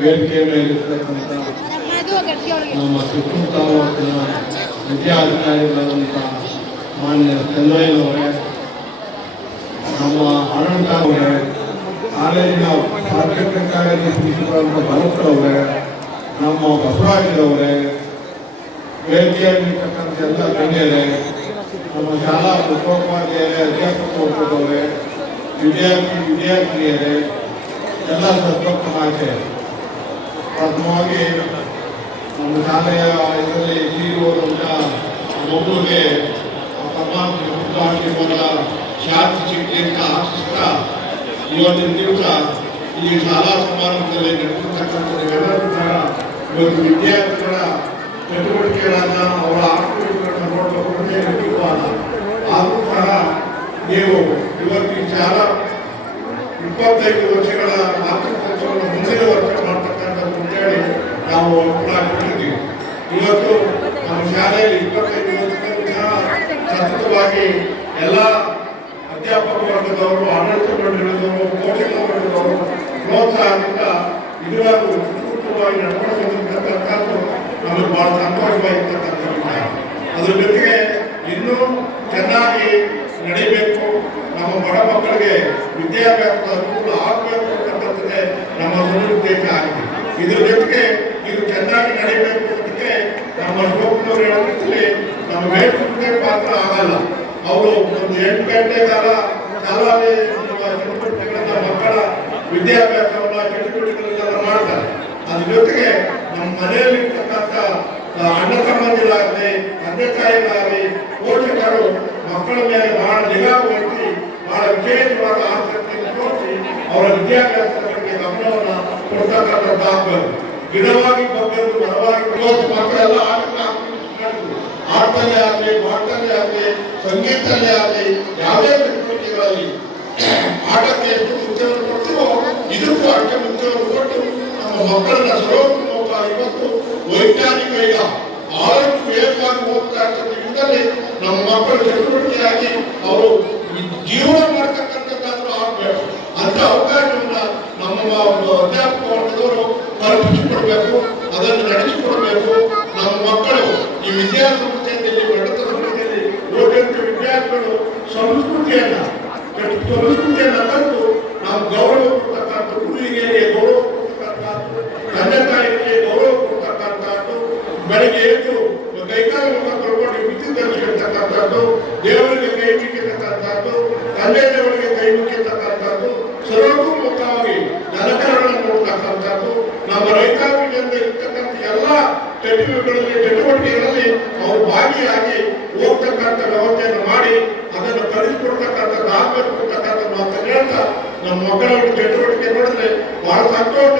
ವೇದಿಕೆ ಮೇಲಿರ್ತಕ್ಕಂಥ ನಮ್ಮ ಸುತ್ತಮುತ್ತ ತಾಲೂಕಿನ ವಿದ್ಯಾಧಿಕಾರಿಗಳಾದಂಥ ಮಾನ್ಯ ಚಂದ್ರಯ್ಯನವರೇ, ನಮ್ಮ ಆನಂದ ಅವರೇ, ಕಾಲೇಜಿನ ಪ್ರಾಥಮಿಕ ಕಾಲೇಜಿನ ಪ್ರಿನ್ಸಿಪಾಲ್ ಭರತ್ರವರೇ, ನಮ್ಮ ಬಸವರಾಜರವರೇ, ವೇದಿಕೆಯಲ್ಲಿರ್ತಕ್ಕಂಥ ಎಲ್ಲ ಗಣ್ಯರೇ, ನಮ್ಮ ಶಾಲಾ ಮುಖ್ಯೋಪಾಧ್ಯಾಯರೇ, ಅಧ್ಯಾಪಕ ವರ್ಗದವರೇ, ವಿದ್ಯಾರ್ಥಿನಿಯರೇ, ಎಲ್ಲ ಸದ್ಭಕ್ತ ಮಹಾಶಯರು, ಪ್ರಥಮವಾಗಿ ನಮ್ಮ ಶಾಲೆಯ ಇದರಲ್ಲಿ ಜೀವನದ ಮಗುವಿಗೆ ಪರಮಾತ್ಮ ಶಾಂತಿ ಸಿಕ್ಕಿ ಅಂತ ಆಶಿಸ್ತಾ ಇವತ್ತಿನ ದಿವಸ ಈ ಶಾಲಾ ಸಮಾರಂಭದಲ್ಲಿ ನಡೆದಿರ್ತಕ್ಕಂಥದ್ದೆಲ್ಲರೂ ಸಹ ಇವತ್ತು ವಿದ್ಯಾರ್ಥಿಗಳ ಚಟುವಟಿಕೆಗಳನ್ನ ಅವರ ಆತ್ಮೀಯತೆಗಳನ್ನ ನೋಡಬಹುದೇ ನಿರ್ಮಿತವಾದ ಆದರೂ ಸಹ ನೀವು ಇವತ್ತು ಈ ಶಾಲಾ 25 ವರ್ಷಗಳ ವಾರ್ಷಿಕೋತ್ಸವವನ್ನು ಮುಂದಿನ ವರ್ಷ ಮಾಡ್ತಕ್ಕಂಥದ್ದು ಅಂತೇಳಿ ನಾವು ಕೊಟ್ಟಿದ್ದೀವಿ. ಇವತ್ತು ನಮ್ಮ ಶಾಲೆಯಲ್ಲಿ 25 ವರ್ಷದಲ್ಲಿ ಸತತವಾಗಿ ಎಲ್ಲ ಅಧ್ಯಾಪಕ ವರ್ಗದವರು, ಆಡಳಿತ ಮಂಡಳಿದವರು, ಪೋಷಕ ವರ್ಗದವರು ಪ್ರೋತ್ಸಾಹದಿಂದ ಇದುವರೆಗೂ ಸುಸೂತ್ರವಾಗಿ ನಡ್ಕೊಂಡು ಬಂದಿರ್ತಕ್ಕಂಥದ್ದು ನಮಗೆ ಬಹಳ ಸಂತೋಷವಾಗಿರ್ತಕ್ಕಂಥ ವಿಚಾರ. ಅದ್ರ ಜೊತೆಗೆ ಇನ್ನೂ ಚೆನ್ನಾಗಿ ನಡೀಬೇಕು, ನಮ್ಮ ಬಡ ಮಕ್ಕಳಿಗೆ ವಿದ್ಯಾಭ್ಯಾಸದ ಅನುಕೂಲ ಆಗಬೇಕು ಅಂತಕ್ಕಂಥದ್ದೇ ನಮ್ಮ ಉದ್ದೇಶ ಆಗಿದೆ. ಇದ್ರ ಜೊತೆಗೆ ಇದು ಚೆನ್ನಾಗಿ ನಡೀಬೇಕು ಅನ್ನೋದಕ್ಕೆ ನಮ್ಮ ಶಿವಪ್ಪನವರು ಹೇಳೋದ್ರಲ್ಲಿ ನಮ್ಮ ಮೇಲ್ಸುತ್ತೆ ಪಾತ್ರ ಆಗಲ್ಲ. ಅವರು ಒಂದು 8 ಗಂಟೆ ಕಾಲ ಶಾಲೆಯಲ್ಲಿ ಚಟುವಟಿಕೆಗಳನ್ನ ಮಕ್ಕಳ ವಿದ್ಯಾಭ್ಯಾಸವನ್ನ ಚಟುವಟಿಕೆಗಳನ್ನೆಲ್ಲ ಮಾಡ್ತಾರೆ. ಅದ್ರ ಜೊತೆಗೆ ನಮ್ಮ ಮನೆಯಲ್ಲಿರ್ತಕ್ಕಂಥ ಅಣ್ಣ ತಮ್ಮಂದಿರಾಗಲಿ, ತಂದೆ ತಾಯಿಗಳಾಗಲಿ, ಪೋಷಕರು ಮಕ್ಕಳ ಮೇಲೆ ಬಹಳ ನಿಗಾ ವಹಿಸಿ ಬಹಳ ವಿಶೇಷವಾದ ಆಸಕ್ತಿಯನ್ನು ತೋರಿಸಿ ಅವರ ವಿದ್ಯಾಭ್ಯಾಸದ ಬಗ್ಗೆ ಗಮನವನ್ನು ಕೊಡ್ತಕ್ಕಂಥದ್ದಾಗಬೇಕು. ಗಿಡವಾಗಿ ಬಗ್ಗದ್ದು ಮರವಾಗಿ ಮಕ್ಕಳೆಲ್ಲ ಆಟದಲ್ಲೇ ಆಗಲಿ, ಪಾಠದಲ್ಲೇ ಆಗಲಿ, ಸಂಗೀತದಲ್ಲೇ ಆಗಲಿ, ಯಾವುದೇ ಚಟುವಟಿಕೆಗಳಲ್ಲಿ ಆಟಕ್ಕೆ ಎಷ್ಟು ಮುಖ್ಯವನ್ನು ಕೊಡ್ತೀವೋ ಇದಕ್ಕೂ ಅಷ್ಟೇ ಮುಖ್ಯವನ್ನು ಕೊಟ್ಟು ನಮ್ಮ ಮಕ್ಕಳನ್ನ ಸರ್ವೋತ್ತಮವಾಗಿ ಇವತ್ತು ವೈಜ್ಞಾನಿಕ ಈಗ ಆದಷ್ಟು ವೇಗವಾಗಿ ಹೋಗ್ತಾ ಇರ್ತಕ್ಕಂಥ ಯುಗದಲ್ಲಿ ನಮ್ಮ ಮಕ್ಕಳು ಚಟುವಟಿಕೆಯಾಗಿ ಅವರು ಜೀವನ ಮಾಡ್ತಕ್ಕಂಥದ್ದಾದ್ರೂ ಆಗಬೇಕು ಅಂತ ಅವಕಾಶವನ್ನ ನಮ್ಮ ಅಧ್ಯಾಪಕ ವರ್ಗದವರು ಕಲ್ಪಿಸಿಕೊಡ್ಬೇಕು, ಅದನ್ನು ನಡೆಸಿಕೊಡ್ಬೇಕು. ನಮ್ಮ ಮಕ್ಕಳು ಈ ವಿದ್ಯಾಸಂಸ್ಥೆಯಲ್ಲಿ ಬಡತನ ಸಂಸ್ಥೆಯಲ್ಲಿ ಓದಿದಂಥ ವಿದ್ಯಾರ್ಥಿಗಳು ಸಂಸ್ಕೃತಿಯನ್ನ ಕಲಿತು ನಾವು ಗೌರವ ಕೊಡ್ತಕ್ಕಂಥ ಗುರುವಿಗೆ ಗೌರವ ಕೊಡ್ತಕ್ಕಂಥದ್ದು, ತಂದೆ ತಾಯಿಗೆ ಗೌರವ ಕೊಡ್ತಕ್ಕಂಥದ್ದು, ಬೆಳಗ್ಗೆ ಎದ್ದು ಕೈಕಾಲ ಮುಖ ತೊಳ್ಕೊಂಡು ವಿದ್ಯುತ್ ಧರಿಸಿರ್ತಕ್ಕಂಥದ್ದು, ದೇವರಿಗೆ ಕೈ ಮುಕ್ಕಿರ್ತಕ್ಕಂಥದ್ದು, ತಂದೆ ದೇವರಿಗೆ ಕೈ ಮುಕ್ಕಿರ್ತಕ್ಕಂಥದ್ದು, ಸರ್ವತೋಮುಖವಾಗಿ ಜನಕರಗಳನ್ನು ನೋಡ್ತಕ್ಕಂಥದ್ದು, ನಮ್ಮ ರೈತಾಪಿಗಳಿಂದ ಇರ್ತಕ್ಕಂಥ ಎಲ್ಲ ಚಟುವಟಿಕೆಗಳಲ್ಲಿ ಅವರು ಭಾಗಿಯಾಗಿ ಹೋಗ್ತಕ್ಕಂಥ ವ್ಯವಸ್ಥೆಯನ್ನು ಮಾಡಿ ಅದನ್ನು ಕಲಿಸಿಕೊಡ್ತಕ್ಕಂಥದ್ದು ಆಗಬೇಕು ಅಂತಕ್ಕಂಥ ಮಾತನ್ನು ಹೇಳ್ತಾ ನಮ್ಮ ಮಕ್ಕಳ ಚಟುವಟಿಕೆ ನೋಡಿದ್ರೆ ಬಹಳ ಸಂತೋಷ